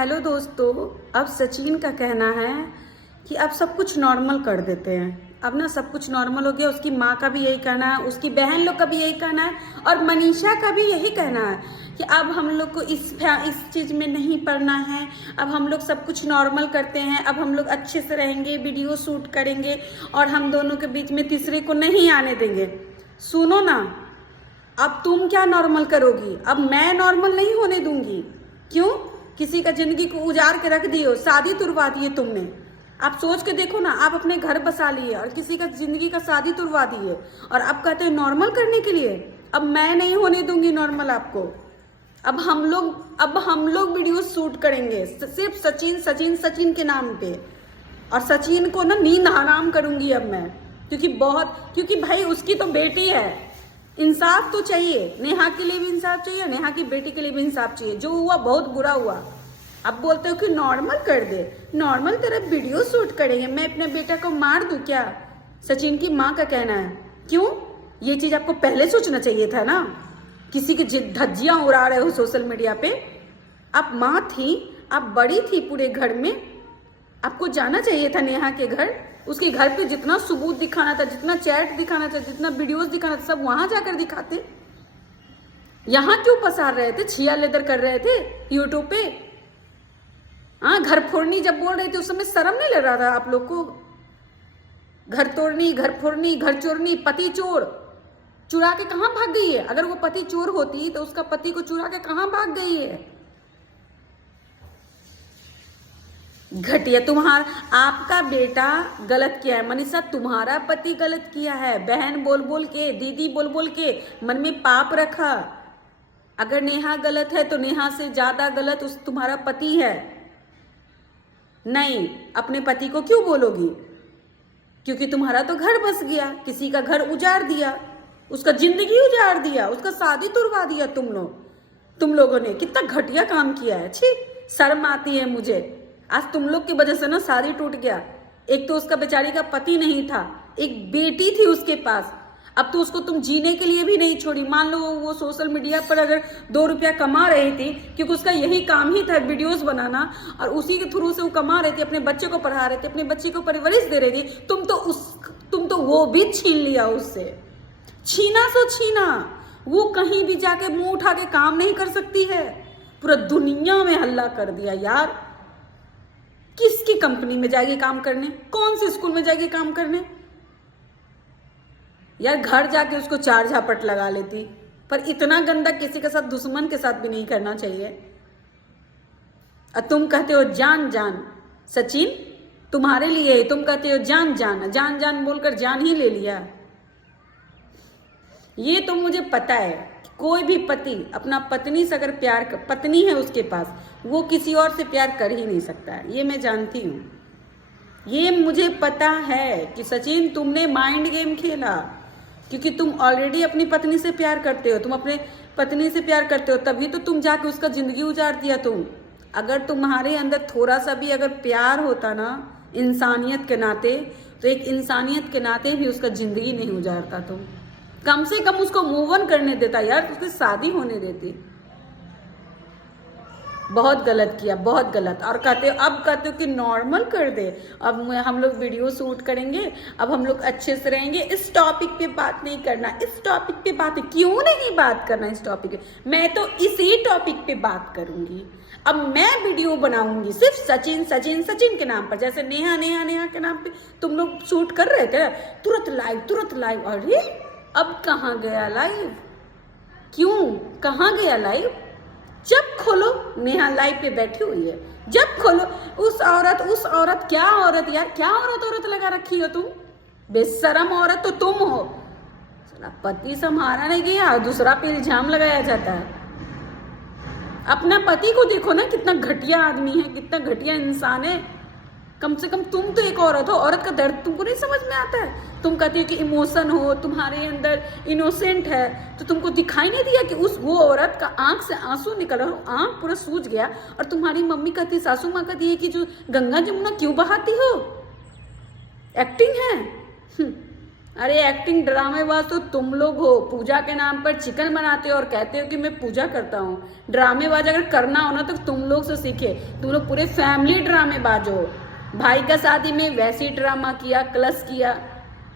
Hello दोस्तों। अब सचिन का कहना है कि अब सब कुछ नॉर्मल कर देते हैं। अब ना सब कुछ नॉर्मल हो गया। उसकी माँ का भी यही कहना है, उसकी बहन लोग का भी यही कहना है और मनीषा का भी यही कहना है कि अब हम लोग को इस चीज़ में नहीं पड़ना है। अब हम लोग सब कुछ नॉर्मल करते हैं। अब हम लोग अच्छे से रहेंगे, वीडियो शूट करेंगे और हम दोनों के बीच में तीसरे को नहीं आने देंगे। सुनो ना, अब तुम क्या नॉर्मल करोगी? अब मैं नॉर्मल नहीं होने दूंगी। क्यों? किसी का जिंदगी को उजाड़ के रख दियो, शादी तुड़वा दिए तुमने। आप सोच के देखो ना, आप अपने घर बसा लिए और किसी का जिंदगी का शादी तुड़वा दिए और अब कहते हैं नॉर्मल करने के लिए। अब मैं नहीं होने दूंगी नॉर्मल आपको। अब हम लोग वीडियो शूट करेंगे सिर्फ सचिन सचिन सचिन के नाम पे। और सचिन को ना नींद हराम करूंगी अब मैं, क्योंकि भाई उसकी तो बेटी है। इंसाफ तो चाहिए, नेहा के लिए भी इंसाफ चाहिए, नेहा की बेटी के लिए भी इंसाफ चाहिए। जो हुआ बहुत बुरा हुआ। अब बोलते हो कि नॉर्मल कर दे। नॉर्मल तेरा वीडियो शूट करेंगे, मैं अपने बेटा को मार दूं क्या? सचिन की माँ का कहना है। क्यों? ये चीज आपको पहले सोचना चाहिए था ना। किसी की धज्जियां उड़ा रहे हो सोशल मीडिया पे। आप माँ थी, आप बड़ी थी पूरे घर में। आपको जाना चाहिए था नेहा के घर। उसके घर पे जितना सबूत दिखाना था, जितना चैट दिखाना था, जितना वीडियोस दिखाना था, सब वहां जाकर दिखाते। यहां क्यों पसार रहे थे, छिया लेदर कर रहे थे यूट्यूब पे? हाँ, घर फोड़नी जब बोल रहे थे उस समय शर्म नहीं लग रहा था आप लोग को? घर तोड़नी, घर फोड़नी, घर चोरनी, पति चोर। चुरा के कहां भाग गई है? अगर वो पति चोर होती तो उसका पति को चुरा के कहां भाग गई है? घटिया। आपका बेटा गलत किया है मनीषा, तुम्हारा पति गलत किया है। बहन बोल बोल के, दीदी बोल बोल के मन में पाप रखा। अगर नेहा गलत है तो नेहा से ज्यादा गलत तुम्हारा पति है। नहीं, अपने पति को क्यों बोलोगी? क्योंकि तुम्हारा तो घर बस गया, किसी का घर उजाड़ दिया, उसका जिंदगी उजाड़ दिया, उसका शादी तुड़वा दिया तुम लोगों ने। कितना घटिया काम किया है। छी, शर्म आती है मुझे। आज तुम लोग की वजह से ना शादी टूट गया। एक तो उसका बेचारी का पति नहीं था, एक बेटी थी उसके पास। अब तो उसको तुम जीने के लिए भी नहीं छोड़ी। मान लो वो सोशल मीडिया पर अगर 2 रुपया कमा रही थी, क्योंकि उसका यही काम ही था वीडियोस बनाना, और उसी के थ्रू से वो कमा रही थी, अपने बच्चे को पढ़ा रहे थे, अपने बच्चे को परवरिश दे रही थी। तुम तो वो भी छीन लिया उससे। छीना सो छीना। वो कहीं भी जाके मुंह उठा के काम नहीं कर सकती है। पूरा दुनिया में हल्ला कर दिया यार। किसकी कंपनी में जाएगी काम करने? कौन से स्कूल में जाएगी काम करने? यार घर जाके उसको 4 झापट लगा लेती। पर इतना गंदा किसी के साथ, दुश्मन के साथ भी नहीं करना चाहिए। और तुम कहते हो जान जान। सचिन तुम्हारे लिए तुम कहते हो जान जान, जान जान बोलकर जान ही ले लिया। ये तो मुझे पता है। कोई भी पति अपना पत्नी से अगर पत्नी है उसके पास, वो किसी और से प्यार कर ही नहीं सकता है। ये मैं जानती हूँ। ये मुझे पता है कि सचिन तुमने माइंड गेम खेला, क्योंकि तुम ऑलरेडी अपनी पत्नी से प्यार करते हो। तुम अपने पत्नी से प्यार करते हो, तभी तो तुम जाके उसका जिंदगी उजाड़ दिया। अगर तुम्हारे अंदर थोड़ा सा भी अगर प्यार होता ना इंसानियत के नाते, तो एक इंसानियत के नाते भी उसका जिंदगी नहीं उजाड़ता। तुम कम से कम उसको मूव ऑन करने देता यार, उसकी शादी होने देती। बहुत गलत किया, बहुत गलत। और कहते हो कि नॉर्मल कर दे। अब हम लोग वीडियो शूट करेंगे, अब हम लोग अच्छे से रहेंगे। इस टॉपिक पे बात नहीं करना, इस टॉपिक पे बात क्यों नहीं बात करना? इस टॉपिक पे मैं तो इसी टॉपिक पे बात करूंगी। अब मैं वीडियो बनाऊंगी सिर्फ सचिन सचिन सचिन के नाम पर। जैसे नेहा नेहा नेहा के नाम पे तुम लोग शूट कर रहे थे, तुरंत लाइव। अरे अब कहाँ गया लाइव? क्यों कहाँ गया लाइव? जब खोलो नेहा लाइव पे बैठी हुई है, जब खोलो उस औरत क्या औरत यार, क्या औरत लगा रखी हो तुम? बेशरम औरत तो तुम हो। पति संभाला नहीं गया, दूसरा पे इल्जाम लगाया जाता है। अपना पति को देखो ना, कितना घटिया आदमी है, कितना घटिया इंसान है। कम से कम तुम तो एक औरत हो। औरत का दर्द तुमको नहीं समझ में आता है? तुम कहती हो कि इमोशन हो, तुम्हारे अंदर इनोसेंट है, तो तुमको दिखाई नहीं दिया कि वो औरत का आंख से आंसू निकल रहा, आंख पूरा सूज गया। और तुम्हारी मम्मी कहती, सासू माँ कहती है कि जो गंगा जमुना क्यों बहाती हो? एक्टिंग है। अरे एक्टिंग ड्रामेबाज तो तुम लोग हो, पूजा के नाम पर चिकन बनाते हो और कहते हो कि मैं पूजा करता हूँ। ड्रामेबाज अगर करना हो ना तो तुम लोग से सीखे, तुम लोग पूरे फैमिली ड्रामेबाज हो। भाई का शादी में वैसे ही ड्रामा किया, क्लस किया।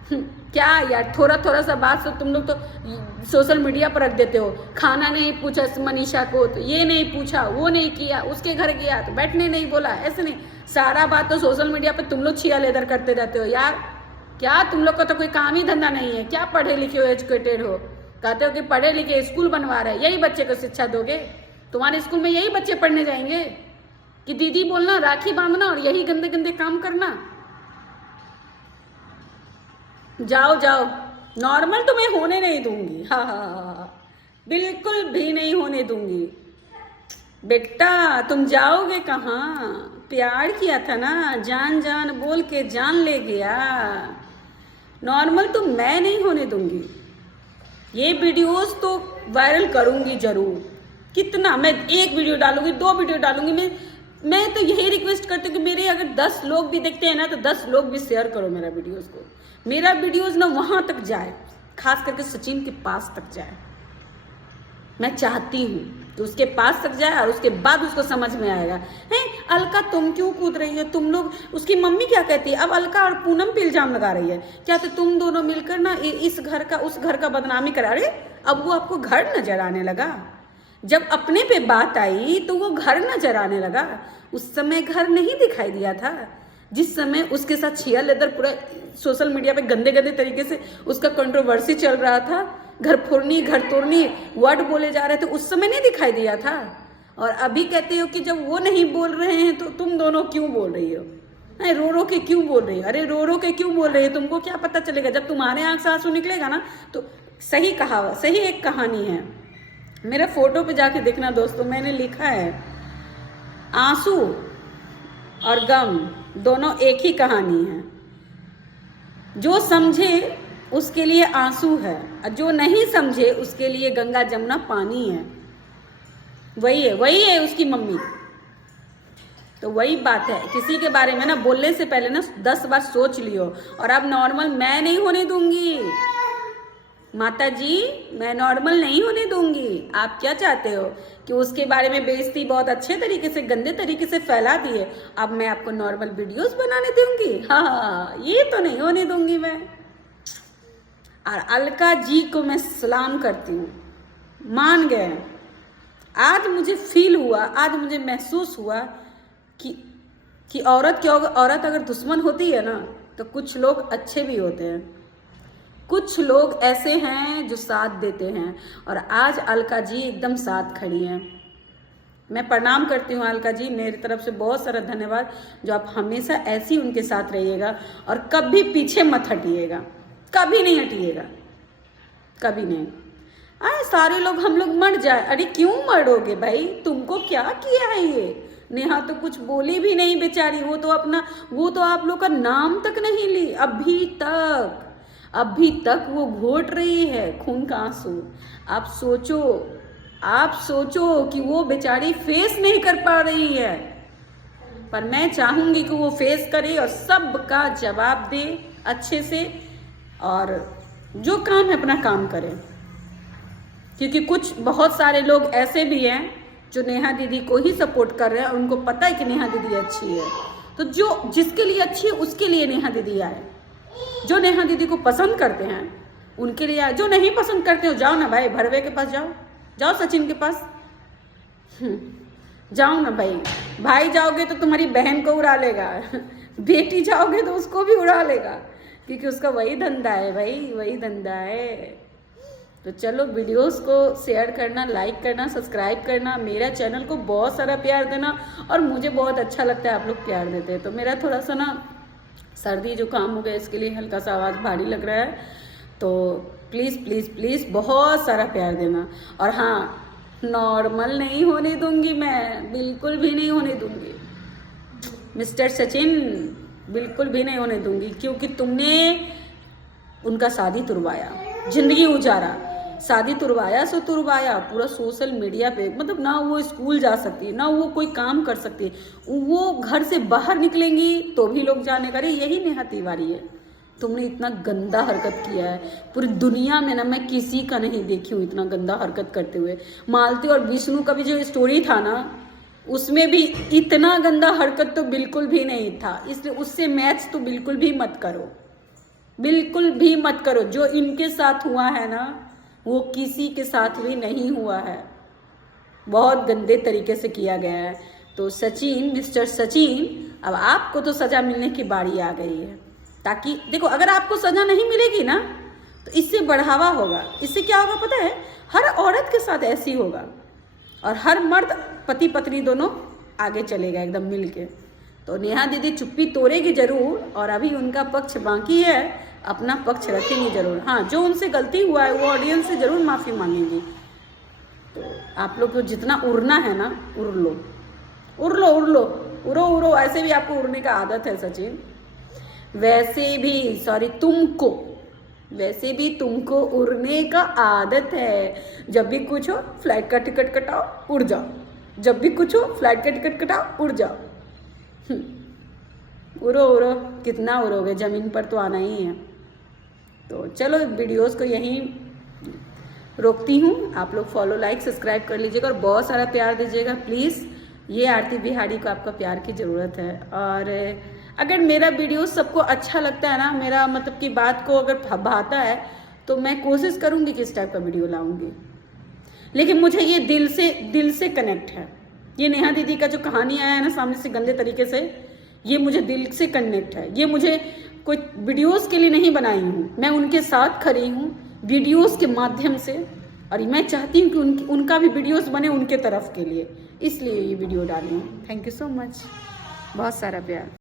क्या यार, थोड़ा थोड़ा सा बात तो तुम लोग तो सोशल मीडिया पर रख देते हो। खाना नहीं पूछा मनीषा को तो ये नहीं पूछा, वो नहीं किया, उसके घर गया तो बैठने नहीं बोला, ऐसे नहीं। सारा बात तो सोशल मीडिया पे तुम लोग छिया लेदर करते रहते हो यार। क्या तुम लोग का तो कोई काम ही धंधा नहीं है क्या? पढ़े लिखे हो, एजुकेटेड हो, कहते हो कि पढ़े लिखे स्कूल बनवा रहे, यही बच्चे को शिक्षा दोगे? तुम्हारे स्कूल में यही बच्चे पढ़ने जाएंगे कि दीदी बोलना, राखी बांधना और यही गंदे गंदे काम करना? जाओ जाओ, नॉर्मल तो मैं होने नहीं दूंगी। हाँ हाँ हाँ, बिल्कुल भी नहीं होने दूंगी। बेटा तुम जाओगे कहाँ? प्यार किया था ना, जान जान बोल के जान ले गया। नॉर्मल तो मैं नहीं होने दूंगी। ये वीडियोस तो वायरल करूंगी जरूर। कितना मैं एक वीडियो डालूंगी, 2 वीडियो डालूंगी। मैं तो यही रिक्वेस्ट करती हूँ कि मेरे अगर 10 लोग भी देखते हैं ना तो 10 लोग भी शेयर करो मेरा वीडियोस को। मेरा वीडियोस ना वहां तक जाए, खास करके सचिन के पास तक जाए। मैं चाहती हूँ कि उसके पास तक जाए और उसके बाद उसको समझ में आएगा। है अलका तुम क्यों कूद रही है? तुम लोग, उसकी मम्मी क्या कहती है? अब अलका और पूनम पे इल्जाम लगा रही है क्या? तो तुम दोनों मिलकर ना इस घर का उस घर का बदनामी करा रहे। अब वो आपको घर नजर आने लगा? जब अपने पे बात आई तो वो घर नजर आने लगा। उस समय घर नहीं दिखाई दिया था जिस समय उसके साथ छिया लेदर पूरा सोशल मीडिया पे गंदे गंदे तरीके से उसका कंट्रोवर्सी चल रहा था। घर फोड़नी, घर तोड़नी वर्ड बोले जा रहे थे, उस समय नहीं दिखाई दिया था? और अभी कहते हो कि जब वो नहीं बोल रहे हैं तो तुम दोनों क्यों बोल रही हो? रो रो के क्यों बोल रही हो? अरे रो रो के क्यों बोल रही हो? तुमको क्या पता चलेगा? जब तुम्हारे आंख से आंसू निकलेगा ना तो सही कहा, सही एक कहानी है। मेरे फोटो पे जाके देखना दोस्तों, मैंने लिखा है आंसू और गम दोनों एक ही कहानी है। जो समझे उसके लिए आंसू है और जो नहीं समझे उसके लिए गंगा जमुना पानी है। वही है उसकी मम्मी। तो वही बात है, किसी के बारे में ना बोलने से पहले ना 10 बार सोच लियो। और अब नॉर्मल मैं नहीं होने दूंगी माता जी, मैं नॉर्मल नहीं होने दूंगी। आप क्या चाहते हो कि उसके बारे में बेइज्जती बहुत अच्छे तरीके से, गंदे तरीके से फैला दिए, अब मैं आपको नॉर्मल वीडियोस बनाने दूंगी? हाँ, ये तो नहीं होने दूंगी मैं। और अलका जी को मैं सलाम करती हूँ, मान गए। आज मुझे फील हुआ, आज मुझे महसूस हुआ कि औरत अगर दुश्मन होती है ना तो कुछ लोग अच्छे भी होते हैं, कुछ लोग ऐसे हैं जो साथ देते हैं। और आज अलका जी एकदम साथ खड़ी हैं। मैं प्रणाम करती हूँ अलका जी, मेरी तरफ से बहुत सारा धन्यवाद जो आप हमेशा ऐसी उनके साथ रहिएगा और कभी पीछे मत हटिएगा, कभी नहीं हटिएगा, कभी नहीं। अरे सारे लोग, हम लोग मर जाए, अरे क्यों मरोगे भाई? तुमको क्या किया है ये? नेहा तो कुछ बोली भी नहीं बेचारी, वो तो आप लोग का नाम तक नहीं ली अभी तक वो घोट रही है खून का आंसू। आप सोचो कि वो बेचारी फेस नहीं कर पा रही है, पर मैं चाहूंगी कि वो फेस करे और सबका जवाब दे अच्छे से, और जो काम है अपना काम करे। क्योंकि कुछ बहुत सारे लोग ऐसे भी हैं जो नेहा दीदी को ही सपोर्ट कर रहे हैं और उनको पता है कि नेहा दीदी अच्छी है। तो जो जिसके लिए अच्छी है उसके लिए नेहा दीदी आए। जो नेहा दीदी को पसंद करते हैं उनके लिए आए, जो नहीं पसंद करते हो जाओ ना भाई, भरवे के पास जाओ सचिन के पास जाओ ना भाई जाओगे तो तुम्हारी बहन को उड़ा लेगा, बेटी जाओगे तो उसको भी उड़ा लेगा, क्योंकि उसका वही धंधा है भाई, वही धंधा है। तो चलो वीडियोस को शेयर करना, लाइक करना, सब्सक्राइब करना, मेरा चैनल को बहुत सारा प्यार देना। और मुझे बहुत अच्छा लगता है आप लोग प्यार देते हैं। तो मेरा थोड़ा सा ना सर्दी जुकाम हो गया, इसके लिए हल्का सा आवाज़ भारी लग रहा है, तो प्लीज़ प्लीज़ प्लीज़ बहुत सारा प्यार देना। और हाँ, नॉर्मल नहीं होने दूंगी मैं, बिल्कुल भी नहीं होने दूंगी मिस्टर सचिन, बिल्कुल भी नहीं होने दूंगी। क्योंकि तुमने उनका शादी तुड़वाया, जिंदगी उजारा, शादी तुड़वाया सो तुड़वाया पूरा सोशल मीडिया पे। मतलब ना वो स्कूल जा सकती है, ना वो कोई काम कर सकती है, वो घर से बाहर निकलेंगी तो भी लोग जाने का, अरे यही नेहा तिवारी है, तुमने इतना गंदा हरकत किया है, पूरी दुनिया में ना मैं किसी का नहीं देखी हूँ इतना गंदा हरकत करते हुए। मालती और विष्णु का भी जो स्टोरी था ना, उसमें भी इतना गंदा हरकत तो बिल्कुल भी नहीं था, इसलिए उससे मैच तो बिल्कुल भी मत करो, बिल्कुल भी मत करो। जो इनके साथ हुआ है ना, वो किसी के साथ भी नहीं हुआ है, बहुत गंदे तरीके से किया गया है। तो सचिन, मिस्टर सचिन, अब आपको तो सजा मिलने की बारी आ गई है। ताकि देखो, अगर आपको सजा नहीं मिलेगी ना, तो इससे बढ़ावा होगा। इससे क्या होगा पता है, हर औरत के साथ ऐसी होगा, और हर मर्द पति पत्नी दोनों आगे चलेगा एकदम मिल के। तो नेहा दीदी चुप्पी तोड़ेगी जरूर, और अभी उनका पक्ष बाकी है, अपना पक्ष रखेंगी जरूर। हाँ, जो उनसे गलती हुआ है वो ऑडियंस से जरूर माफ़ी मांगेंगी। तो आप लोग को जितना उड़ना है ना, उड़ लो, उड़ लो, उड़ लो, उड़ो उड़ो। ऐसे भी आपको उड़ने का आदत है सचिन, वैसे भी तुमको उड़ने का आदत है। जब भी कुछ हो फ्लाइट का टिकट कटाओ, उड़ जाओ। जब भी कुछ हो फ्लाइट का टिकट कटाओ, उड़ जाओ। उड़ो उड़ो, कितना उड़ोगे, ज़मीन पर तो आना ही है। तो चलो वीडियोस को यहीं रोकती हूँ। आप लोग फॉलो, लाइक, सब्सक्राइब कर लीजिएगा और बहुत सारा प्यार दीजिएगा प्लीज़। ये आरती बिहारी को आपका प्यार की ज़रूरत है। और अगर मेरा वीडियो सबको अच्छा लगता है ना, मेरा मतलब कि बात को अगर भाता है, तो मैं कोशिश करूँगी कि इस टाइप का वीडियो लाऊंगी। लेकिन मुझे ये दिल से कनेक्ट है। ये नेहा दीदी का जो कहानी आया है ना सामने से गंदे तरीके से, ये मुझे दिल से कनेक्ट है। ये मुझे कोई वीडियोस के लिए नहीं बनाई हूँ, मैं उनके साथ खड़ी हूँ वीडियोस के माध्यम से, और मैं चाहती हूँ कि उनका भी वीडियोस बने उनके तरफ के लिए, इसलिए ये वीडियो डाली हूँ। थैंक यू सो मच, बहुत सारा प्यार।